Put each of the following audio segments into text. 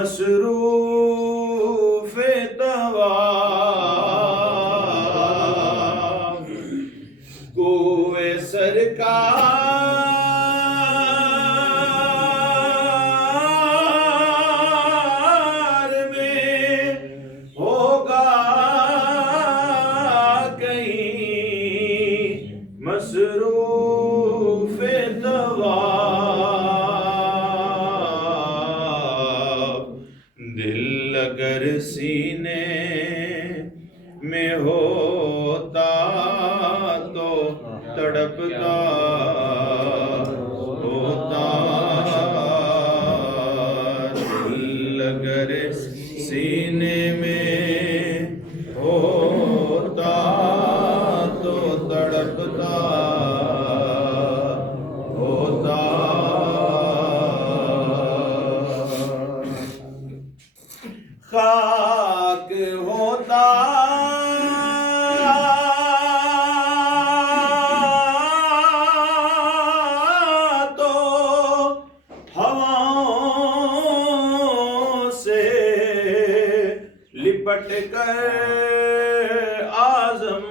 मसरूफ तवाफ कोए सरकार में होगा कहीं मसरूफ तवाफ दिल अगर सीने में होता तो तड़पता होता दिल अगर सीने में होता तो तड़पता होता खाक होता तो हवाओं से लिपट कर आज़म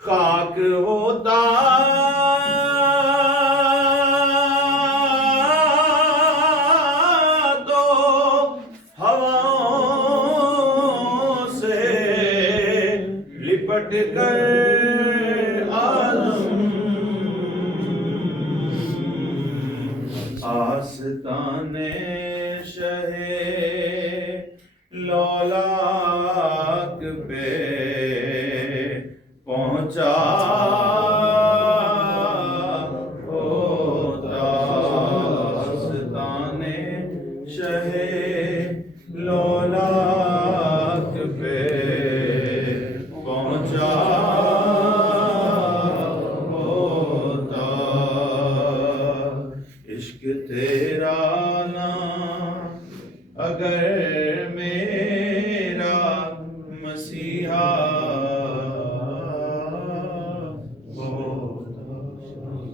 खाक होता लिपट कर आलम आस्ताने शहे लौलाक पे पहुंचा होता आस्ताने शहे लौलाक पे पहुंचा होता इश्क तेरा ना अगर